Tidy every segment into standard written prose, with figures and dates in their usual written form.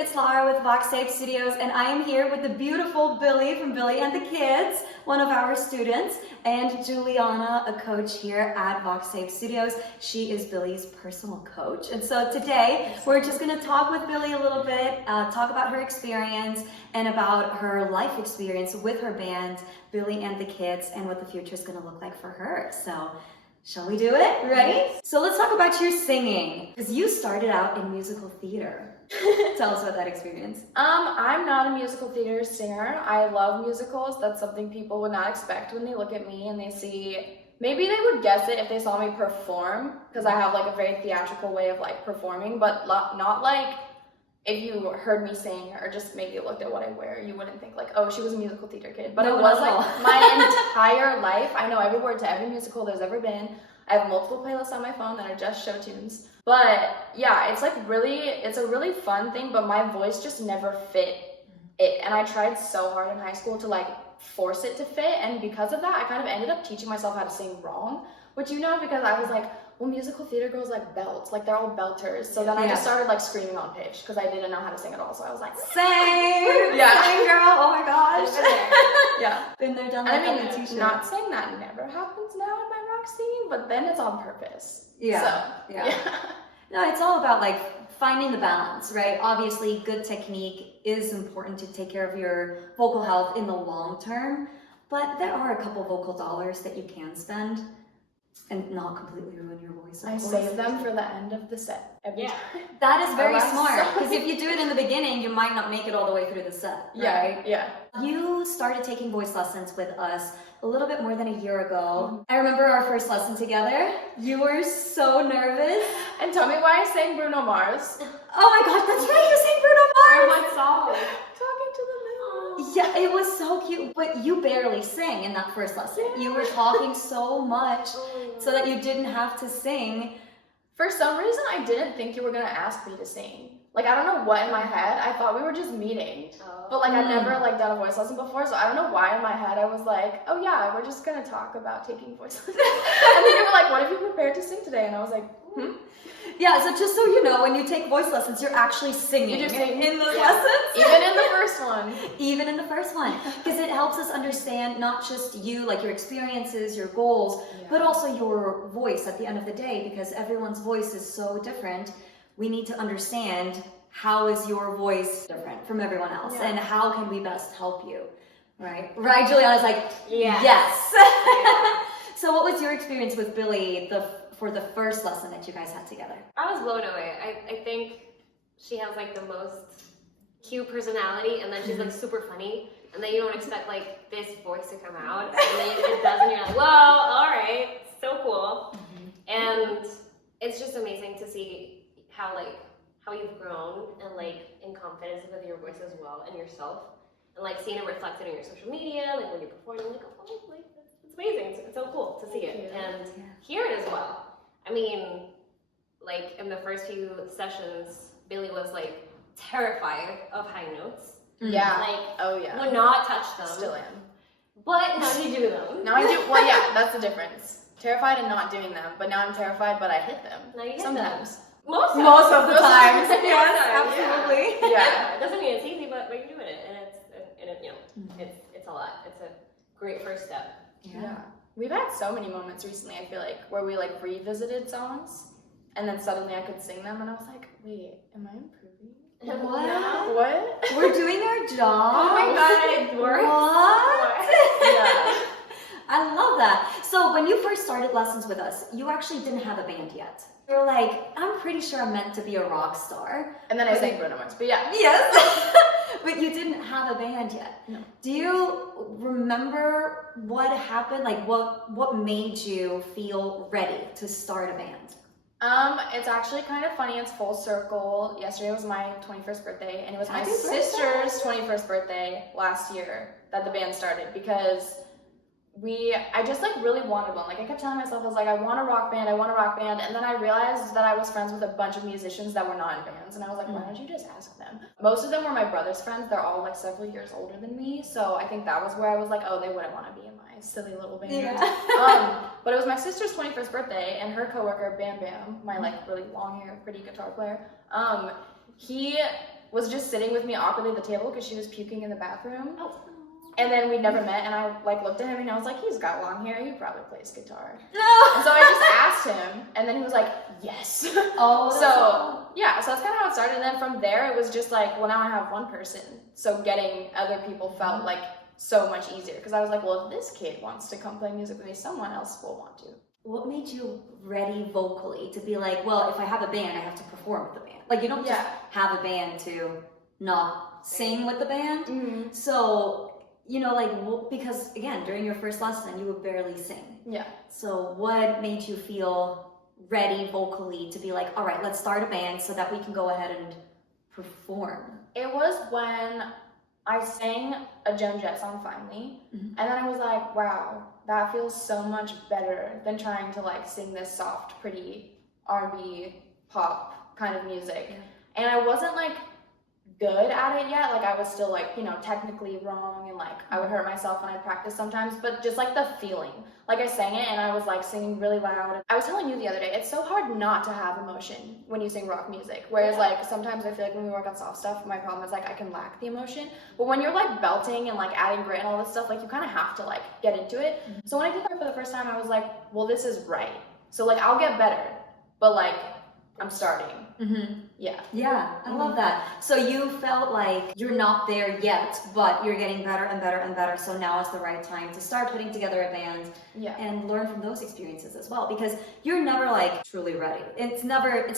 it's Lara with VoxTape Studios, and I am here with the beautiful Billy from Billy and the Kidz, one of our students, and Juliana, a coach here at VoxTape Studios. She is Billy's personal coach. And so today, we're just gonna talk with Billy a little bit, talk about her experience and about her life experience with her band, Billy and the Kidz, and what the future is gonna look like for her. So, shall we do it? Ready? So let's talk about your singing, because you started out in musical theater. Tell us about that experience. I'm not a musical theater singer. I love musicals. That's something people would not expect when they look at me and they see, maybe they would guess it if they saw me perform, because I have like a very theatrical way of like performing, but not like if you heard me sing or just maybe looked at what I wear, you wouldn't think like, oh, she was a musical theater kid. But No, it was not at like all. my entire life. I know every word to every musical there's ever been. I have multiple playlists on my phone that are just show tunes. But yeah, it's a really fun thing, but my voice just never fit it. And I tried so hard in high school to like force it to fit. And because of that, I kind of ended up teaching myself how to sing wrong, which because I was like, well, musical theater girls like belt, like they're all belters. So then I just started like screaming on pitch because I didn't know how to sing at all. So I was like, Same! Yeah. Same, girl! Oh my gosh! Yeah. Been there, done And that. I mean, not saying that never happens now in my rock singing, but then it's on purpose. Yeah. So, Yeah. No, it's all about like finding the balance, right? Obviously, good technique is important to take care of your vocal health in the long term, but there are a couple vocal dollars that you can spend and not completely ruin your voice. I save them for the end of the set every time. That is very last smart, song. because if you do it in the beginning, you might not make it all the way through the set, right? Yeah. You started taking voice lessons with us a little bit more than a year ago. I remember our first lesson together. You were so nervous. And tell me why I sang Bruno Mars. Oh my gosh, that's right, you sang Bruno Mars! What song? Talking to the moon. Yeah, it was so cute, but you barely sang in that first lesson. You were talking so much so that you didn't have to sing. For some reason, I didn't think you were gonna ask me to sing. Like, I don't know what in my head, I thought we were just meeting. But like, I've never like done a voice lesson before, so I don't know why in my head I was like, oh yeah, we're just gonna talk about taking voice lessons. And then you were like, what have you prepared to sing today? And I was like, Yeah, so just so you know, when you take voice lessons, you're actually singing. You do sing. In those lessons. Even in the first one. Even in the first one, because it helps us understand not just you, like your experiences, your goals, but also your voice at the end of the day, because everyone's voice is so different. We need to understand how is your voice different from everyone else, and how can we best help you, right? Right, Juliana's like, yes. So what was your experience with Billy for the first lesson that you guys had together? I was blown away. I think she has like the most cute personality, and then she's like super funny, and then you don't expect like this voice to come out, and then it does, and you're like, whoa, all right, so cool. And it's just amazing to see how you've grown and like in confidence with your voice as well and yourself, and like seeing it reflected in your social media, like when you're performing, like, oh, like it's amazing. It's so cool to see it and hear it as well. I mean, like in the first few sessions, Billy was like terrified of high notes. Yeah. Like, would not touch them. Still am. But now you do them. Now I do. Well, yeah, that's the difference. Terrified and not doing them, but now I'm terrified, but I hit them. Now you hit sometimes. them. Most of the times. Yes, Yes, absolutely. Yeah. It doesn't mean it's easy, but you're doing it, and it's a lot. It's a great first step. Yeah. We've had so many moments recently, I feel like, where we like revisited songs, and then suddenly I could sing them, and I was like, wait, am I improving? What? We're doing our job. Oh my god, it works. What? Yeah. I love that. So when you first started lessons with us, you actually didn't have a band yet. You were like, I'm pretty sure I'm meant to be a rock star. And then I sang Bruno Mars, but yeah. Yes. But you didn't have a band yet. No. Do you remember what happened? Like what made you feel ready to start a band? It's actually kind of funny. It's full circle. Yesterday was my 21st birthday, and it was my Happy sister's 21st birthday last year that the band started, because I just like really wanted one. Like I kept telling myself, I was like, I want a rock band, and then I realized that I was friends with a bunch of musicians that were not in bands, and I was like, why don't you just ask them? Most of them were my brother's friends. They're all like several years older than me, so I think that was where I was like, oh, they wouldn't want to be in my silly little band. Yeah. But it was my sister's 21st birthday, and her coworker Bam Bam, my like really long hair, pretty guitar player, he was just sitting with me awkwardly at the table because she was puking in the bathroom. Oh. And then we never met, and I like looked at him and I was like, he's got long hair, he probably plays guitar. No. And so I just asked him, and then he was like, yes. Oh, So yeah, so that's kind of how it started. And then from there, it was just like, well, now I have one person. So getting other people felt like so much easier because I was like, well, if this kid wants to come play music with me, someone else will want to. What made you ready vocally to be like, well, if I have a band, I have to perform with the band? Like, you don't just have a band to not sing with the band. Mm-hmm. So, you know, like, because again, during your first lesson, you would barely sing. Yeah. So what made you feel ready vocally to be like, all right, let's start a band so that we can go ahead and perform? It was when I sang a Joan Jett song finally, and then I was like, wow, that feels so much better than trying to like sing this soft, pretty R&B pop kind of music. Yeah. And I wasn't like good at it yet. Like I was still like, you know, technically wrong, and like I would hurt myself when I practiced sometimes, but just like the feeling. Like I sang it and I was like singing really loud. I was telling you the other day, it's so hard not to have emotion when you sing rock music. Whereas like sometimes I feel like when we work on soft stuff, my problem is like I can lack the emotion. But when you're like belting and like adding grit and all this stuff, like you kind of have to like get into it. So when I did that for the first time, I was like, well, this is right. So like I'll get better, but like I'm starting. Yeah. Yeah, I love that. So you felt like you're not there yet, but you're getting better and better and better. So now is the right time to start putting together a band and learn from those experiences as well, because you're never like truly ready. It's never perfect.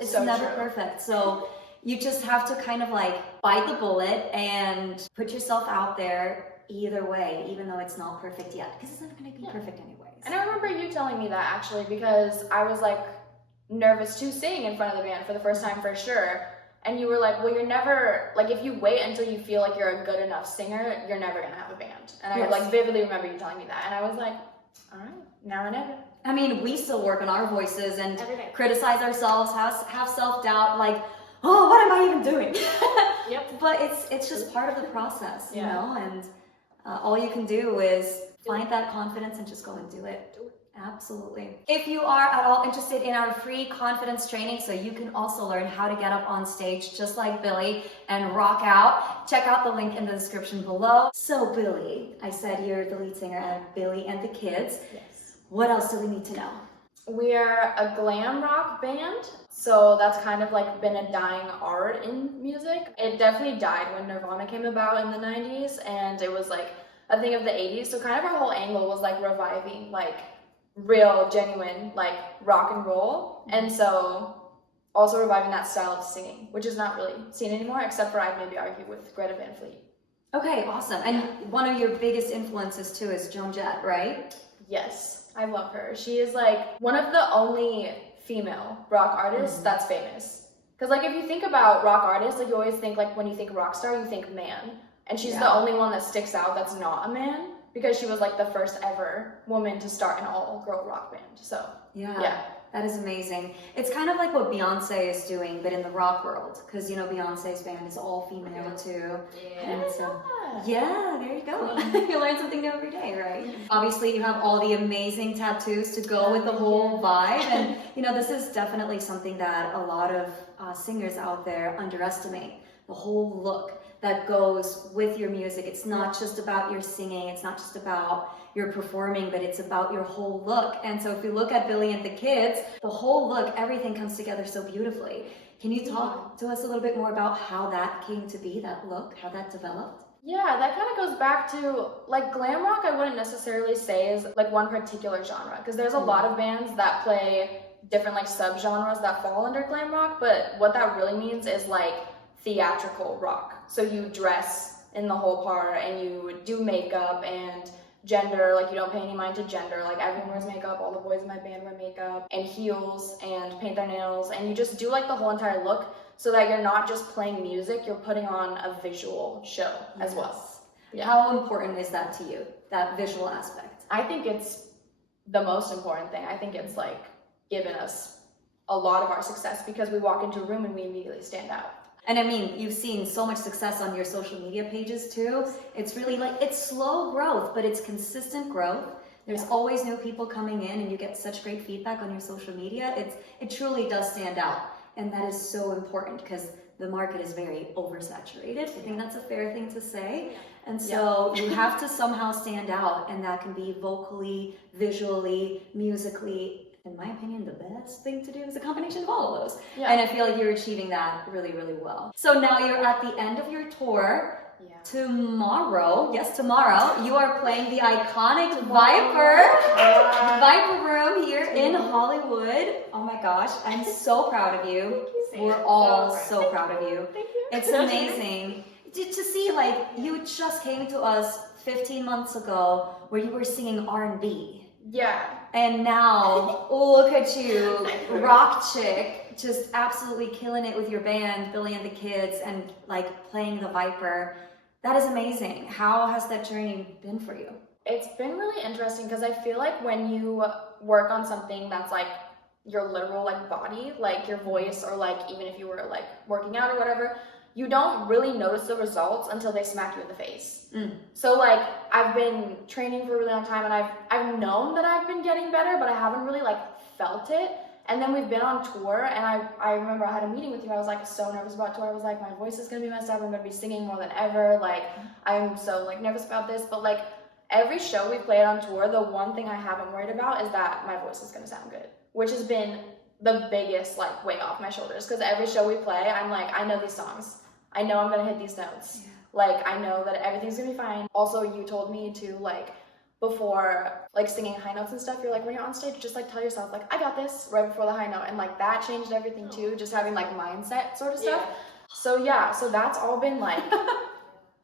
It's So never true. perfect. So you just have to kind of like bite the bullet and put yourself out there either way, even though it's not perfect yet, because it's not going to be perfect anyways. And I remember you telling me that actually, because I was like nervous to sing in front of the band for the first time for sure. And you were like, well, you're never, like if you wait until you feel like you're a good enough singer, you're never gonna have a band. And I like vividly remember you telling me that. And I was like, all right, now or never. I mean, we still work on our voices and Every day. criticize ourselves, have self-doubt, like, oh, what am I even doing? Yep. But it's just part of the process, you Yeah. know, and all you can do is find that confidence and just go and do it. Absolutely. If you are at all interested in our free confidence training, so you can also learn how to get up on stage just like Billy and rock out, check out the link in the description below. So Billy, I said you're the lead singer at Billy and the Kidz. Yes. What else do we need to know? We are a glam rock band. So that's kind of like been a dying art in music. It definitely died when Nirvana came about in the 90s, and it was like a thing of the 80s. So kind of our whole angle was like reviving like real, genuine, like rock and roll. And so also reviving that style of singing, which is not really seen anymore, except for I'd maybe argue with Greta Van Fleet. Okay, awesome. And one of your biggest influences too is Joan Jett, right? Yes, I love her. She is like one of the only female rock artists that's famous. Because like if you think about rock artists, like you always think like when you think rock star, you think man. And she's the only one that sticks out that's not a man, because she was like the first ever woman to start an all-girl rock band. So yeah. That is amazing. It's kind of like what Beyonce is doing, but in the rock world, because you know Beyonce's band is all female too. Yeah. And so there you go. You learn something new every day, right? Obviously, you have all the amazing tattoos to go with the whole vibe, and you know this is definitely something that a lot of singers out there underestimate. The whole look that goes with your music. It's not just about your singing, it's not just about your performing, but it's about your whole look. And so if you look at Billy and the Kidz, the whole look, everything comes together so beautifully. Can you talk to us a little bit more about how that came to be, that look, how that developed? Yeah, that kind of goes back to, like, glam rock I wouldn't necessarily say is like one particular genre, because there's a lot of bands that play different like subgenres that fall under glam rock, but what that really means is like theatrical rock. So you dress in the whole part and you do makeup and gender, like you don't pay any mind to gender, like everyone wears makeup, all the boys in my band wear makeup and heels and paint their nails, and you just do like the whole entire look so that you're not just playing music, you're putting on a visual show as well. Yeah. How important is that to you, that visual aspect? I think it's the most important thing. I think it's like given us a lot of our success because we walk into a room and we immediately stand out. And I mean, you've seen so much success on your social media pages too. It's really like, it's slow growth, but it's consistent growth. There's always new people coming in and you get such great feedback on your social media. It truly does stand out. And that is so important because the market is very oversaturated. I think that's a fair thing to say. Yeah. And so you have to somehow stand out, and that can be vocally, visually, musically. In my opinion, the best thing to do is a combination of all of those. Yeah. And I feel like you're achieving that really, really well. So now you're at the end of your tour. Yeah. Tomorrow, yes, tomorrow, you are playing the iconic Viper Room here in Hollywood. Oh my gosh, I'm so proud of you. We're all so proud of you. Thank you. It's amazing to see, like, you just came to us 15 months ago where you were singing R&B. Yeah. And now, look at you, rock chick, just absolutely killing it with your band, Billy and the Kidz, and like playing the Viper. That is amazing. How has that journey been for you? It's been really interesting because I feel like when you work on something that's like your literal like body, like your voice, or like even if you were like working out or whatever, you don't really notice the results until they smack you in the face. So like I've been training for a really long time, and I've known that I've been getting better, but I haven't really like felt it. And then we've been on tour, and I remember I had a meeting with you. I was like so nervous about tour. I was like, my voice is gonna be messed up. I'm gonna be singing more than ever. Like I'm so like nervous about this. But like every show we played on tour, the one thing I haven't worried about is that my voice is gonna sound good, which has been the biggest like weight off my shoulders. Because every show we play, I'm like, I know these songs. I know I'm gonna hit these notes. Yeah. Like I know that everything's gonna be fine. Also, you told me to like before like singing high notes and stuff, you're like when you're on stage, just like tell yourself like I got this right before the high note, and like that changed everything too. Just having like mindset sort of stuff. So yeah, so that's all been like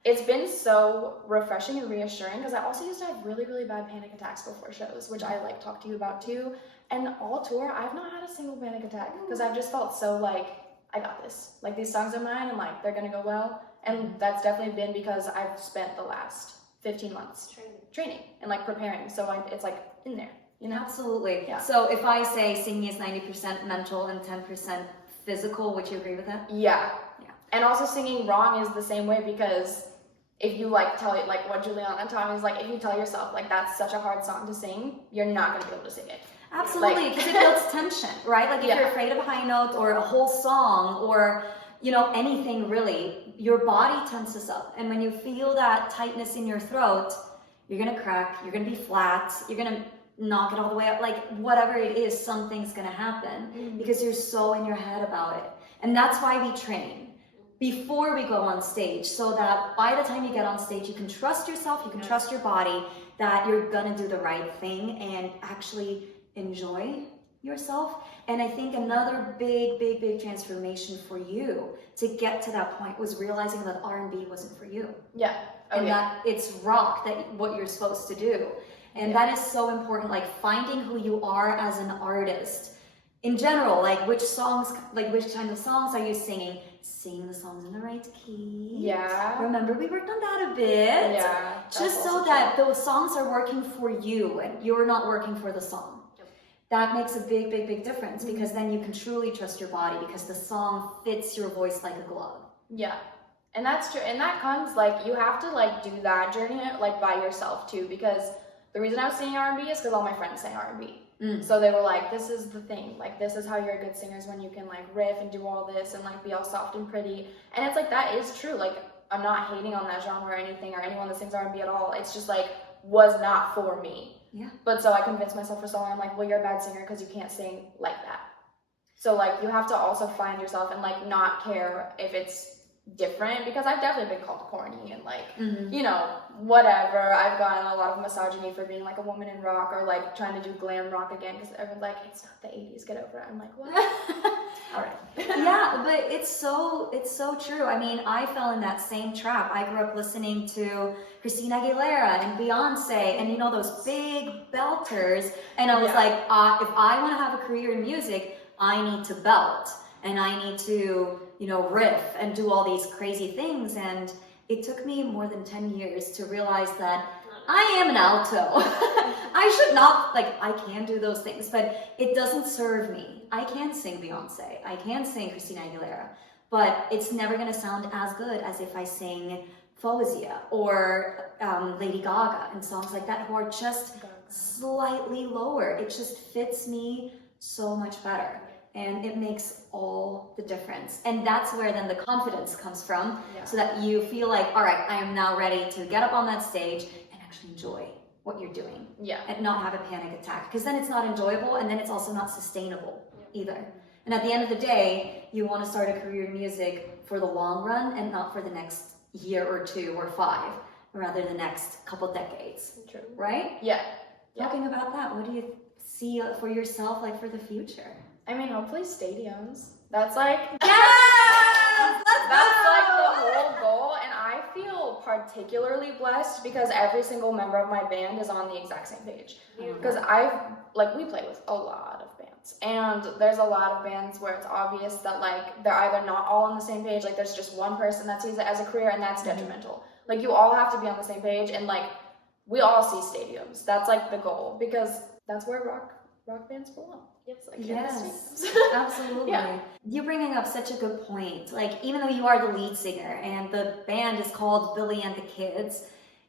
it's been so refreshing and reassuring, because I also used to have really, really bad panic attacks before shows, which I like talked to you about too. And all tour, I've not had a single panic attack because I've just felt so like I got this. Like these songs are mine, and like they're gonna go well. And that's definitely been because I've spent the last 15 months training and like preparing. So it's like in there, you know? Absolutely. Yeah. So if I say singing is 90% mental and 10% physical, would you agree with that? Yeah. Yeah. And also singing wrong is the same way, because if you like tell it, like what Juliana taught me is like, if you tell yourself like that's such a hard song to sing, you're not gonna be able to sing it. Absolutely, because it builds tension, right? Like if you're afraid of a high note or a whole song or, you know, anything really, your body tenses up. And when you feel that tightness in your throat, you're gonna crack, you're gonna be flat, you're gonna knock it all the way up. Like whatever it is, something's gonna happen because you're so in your head about it. And that's why we train before we go on stage, so that by the time you get on stage, you can trust yourself, you can trust your body that you're gonna do the right thing and actually enjoy yourself. And I think another big transformation for you to get to that point was realizing that R&B wasn't for you. Yeah. And that it's rock, that what you're supposed to do. And that is so important, like finding who you are as an artist. In general, like which songs, like which kind of songs are you singing? Sing the songs in the right key. Yeah. Remember, we worked on that a bit. Yeah. Just so that those songs are working for you and you're not working for the song. That makes a big difference, because then you can truly trust your body, because the song fits your voice like a glove. Yeah. And that's true. And that comes like, you have to like do that journey like by yourself too, because the reason I was singing R&B is because all my friends sang R&B. So they were like, this is the thing, like this is how you're a good singer, is when you can like riff and do all this and like be all soft and pretty. And it's like, that is true. Like I'm not hating on that genre or anything, or anyone that sings R&B at all. It's just like was not for me. Yeah. But so I convinced myself for so long, I'm like, well, you're a bad singer because you can't sing like that. So like you have to also find yourself and like not care if it's different, because I've definitely been called corny and like, you know, whatever. I've gotten a lot of misogyny for being like a woman in rock, or like trying to do glam rock again, because everyone's like, it's not the 80s, get over it. I'm like, what? All right. Yeah, but it's so true. I mean, I fell in that same trap. I grew up listening to Christina Aguilera and Beyonce and, you know, those big belters. And I was like, if I want to have a career in music, I need to belt and I need to, you know, riff and do all these crazy things. And it took me more than 10 years to realize that I am an alto. I should not, like, I can do those things, but it doesn't serve me. I can sing Beyonce, I can sing Christina Aguilera, but it's never gonna sound as good as if I sing Fozia or Lady Gaga and songs like that, who are just slightly lower. It just fits me so much better. And it makes all the difference. And that's where then the confidence comes from, Yeah. so that you feel like, all right, I am now ready to get up on that stage and actually enjoy what you're doing. Yeah. And not have a panic attack. Because then it's not enjoyable, and then it's also not sustainable either. And at the end of the day, you want to start a career in music for the long run and not for the next year or 2 or 5, rather the next couple decades. True. Right? Yeah. Talking about that, what do you see for yourself, like for the future? I mean, hopefully stadiums. That's like Yes! that's like the whole goal, and I feel particularly blessed because every single member of my band is on the exact same page. Because we play with a lot of bands, and there's a lot of bands where it's obvious that like they're either not all on the same page, like there's just one person that sees it as a career, and that's detrimental. Like you all have to be on the same page, and like we all see stadiums. That's like the goal, because that's where rock bands belong. It's like Yes, absolutely. Yeah. You're bringing up such a good point. Like, even though you are the lead singer and the band is called Billy and the Kidz,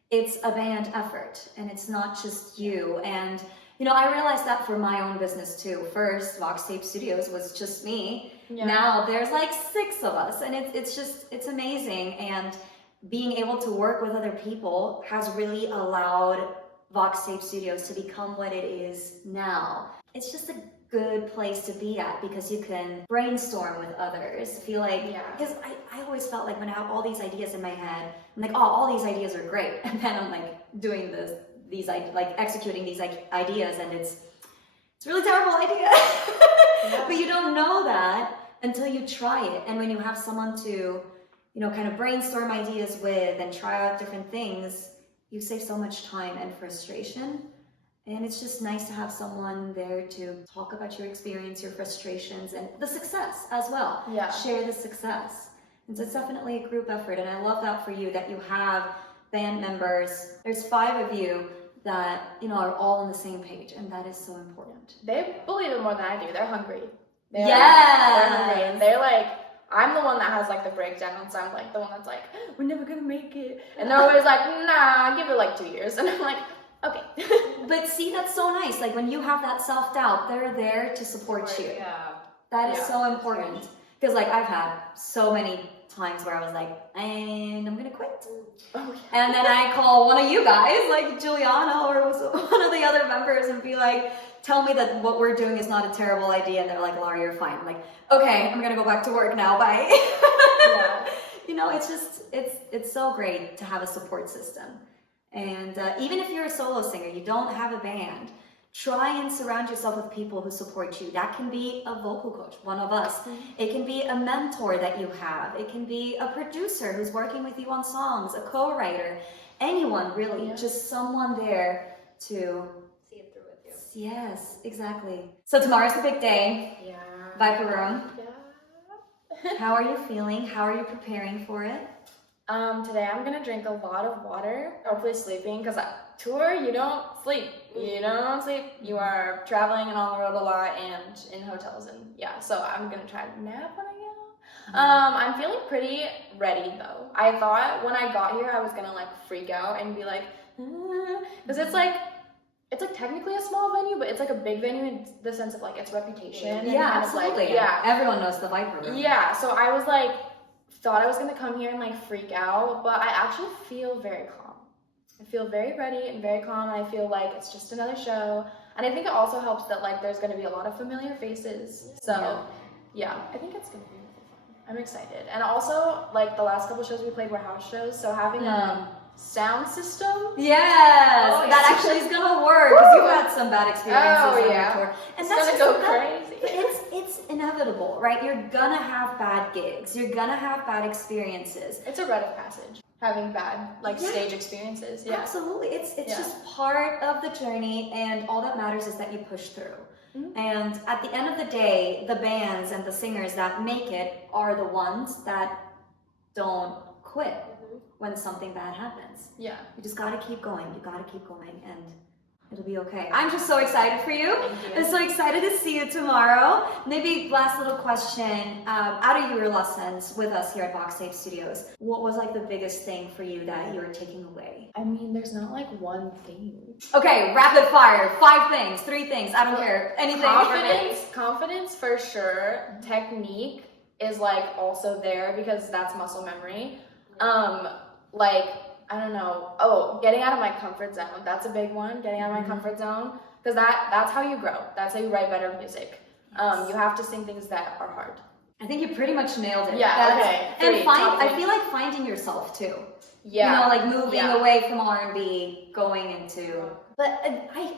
it's a band effort, and it's not just you. And, you know, I realized that for my own business too. First, VoxTape Studios was just me. Yeah. Now there's like 6 of us, and it's amazing. And being able to work with other people has really allowed VoxTape Studios to become what it is now. It's just a good place to be at, because you can brainstorm with others. Feel like, because I always felt like when I have all these ideas in my head, I'm like, oh, all these ideas are great, and then I'm like doing executing these ideas, and it's a really terrible idea. But you don't know that until you try it. And when you have someone to, you know, kind of brainstorm ideas with and try out different things, you save so much time and frustration. And it's just nice to have someone there to talk about your experience, your frustrations, and the success as well. Yeah. Share the success. And so it's definitely a group effort. And I love that for you, that you have band members. There's 5 of you that, you know, are all on the same page. And that is so important. They believe it more than I do. They're hungry. They're hungry. And they're like, I'm the one that has like the breakdowns. I'm like the one that's like, we're never gonna make it. And they're always like, nah, give it like 2 years. And I'm like, okay. But see, that's so nice. Like when you have that self-doubt, they're there to support you. Yeah. That is so important. Because like I've had so many times where I was like, and I'm gonna quit. Oh, And then I call one of you guys, like Juliana or one of the other members, and be like, tell me that what we're doing is not a terrible idea. And they're like, Lara, you're fine. I'm like, okay, I'm gonna go back to work now, bye. You know, it's just, it's so great to have a support system. And even if you're a solo singer, you don't have a band, try and surround yourself with people who support you. That can be a vocal coach, one of us. It can be a mentor that you have. It can be a producer who's working with you on songs, a co-writer, anyone really, just someone there to See it through with you. Yes, exactly. So tomorrow's the big day. Yeah. Viper Room. Yeah. How are you feeling? How are you preparing for it? Today I'm gonna drink a lot of water, hopefully sleeping, because tour, you don't sleep. You don't sleep. You are traveling and on the road a lot and in hotels, and so I'm gonna try to nap when I get home. I'm feeling pretty ready though. I thought when I got here I was gonna like freak out and be like, because it's like technically a small venue, but it's like a big venue in the sense of like its reputation. And kind absolutely. Of like, Everyone knows the Viper Room. Yeah, so I was like, thought I was gonna come here and like freak out, but I actually feel very calm. I feel very ready and very calm, and I feel like it's just another show. And I think it also helps that like there's gonna be a lot of familiar faces. So I think it's gonna be really fun. I'm excited. And also like the last couple shows we played were house shows, so having a sound system. Yes, that actually is gonna work, because you've had some bad experiences on your tour. And it's that's gonna go crazy. It's inevitable, right? You're gonna have bad gigs. You're gonna have bad experiences. It's a rite of passage, having bad stage experiences. Yeah, absolutely. It's just part of the journey, and all that matters is that you push through. And at the end of the day, the bands and the singers that make it are the ones that don't quit when something bad happens. Yeah. You just gotta keep going. You gotta keep going, and It'll be okay. I'm just so excited for you. Thank you. I'm so excited to see you tomorrow. Maybe last little question. Out of your lessons with us here at VoxTape Studios, what was like the biggest thing for you that you were taking away? I mean, there's not like one thing. Okay, rapid fire. 5 things, 3 things. I don't care. Anything. Confidence for sure. Technique is like also there because that's muscle memory. Like, I don't know. Oh, getting out of my comfort zone. That's a big one. Getting out of my comfort zone. Because that's how you grow. That's how you write better music. You have to sing things that are hard. I think you pretty much nailed it. Yeah, okay. And I feel like finding yourself too. Yeah. You know, like moving away from R&B, going into... But I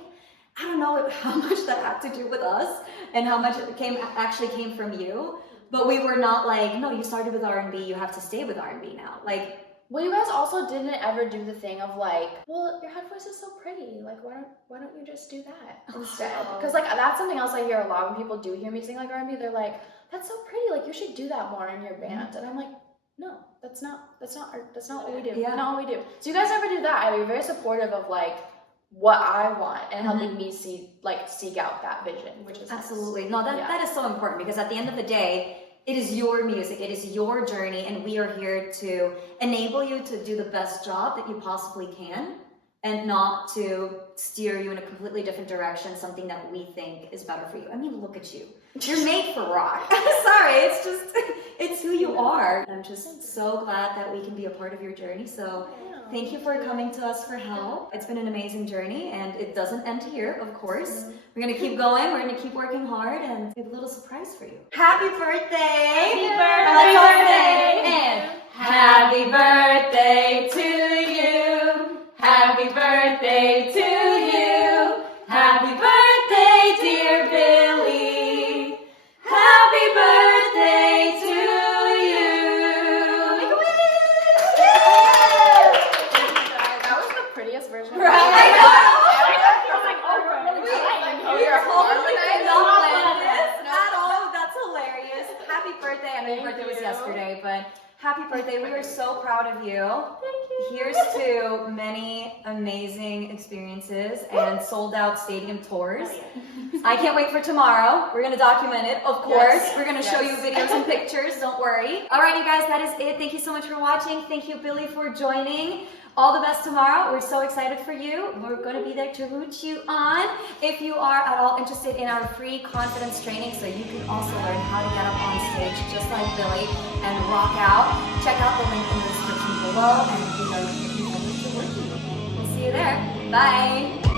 don't know how much that had to do with us and how much it actually came from you. But we were not like, no, you started with R&B, you have to stay with R&B now. Like... Well, you guys also didn't ever do the thing of like, well, your head voice is so pretty. Like, why don't you just do that instead? Because like that's something else I hear a lot when people do hear me sing like R&B. They're like, that's so pretty. Like, you should do that more in your band. And I'm like, no, that's not what we do. Yeah. Not what we do. So you guys never do that. You're very supportive of like what I want and helping me seek out that vision, which is absolutely nice. No, that is so important because at the end of the day, it is your music, it is your journey, and we are here to enable you to do the best job that you possibly can and not to steer you in a completely different direction, something that we think is better for you. I mean, look at you. You're made for rock. I'm sorry, it's who you are. I'm just so glad that we can be a part of your journey. So thank you for coming to us for help. It's been an amazing journey, and it doesn't end here, of course. We're gonna keep going, we're gonna keep working hard, and we have a little surprise for you. Happy birthday! Happy birthday! birthday! And happy birthday to you! Happy birthday to you! Happy birthday, dear Billy! Happy birthday to you! Make a wish! That was the prettiest version. Right? I know! We are harmonizing. At all. That's hilarious. Happy birthday. I know your birthday was yesterday, but happy birthday. We are so proud of you. Thank you. Here's to many amazing experiences and sold out stadium tours. I can't wait for tomorrow. We're going to document it, of course. We're going to show you videos and pictures. Don't worry. All right, you guys, that is it. Thank you so much for watching. Thank you, Billy, for joining. All the best tomorrow. We're so excited for you. We're going to be there to root you on. If you are at all interested in our free confidence training, so you can also learn how to get up on stage just like Billy and rock out, check out the link in the description below, and we are looking forward to working with you. We'll see you there. Bye.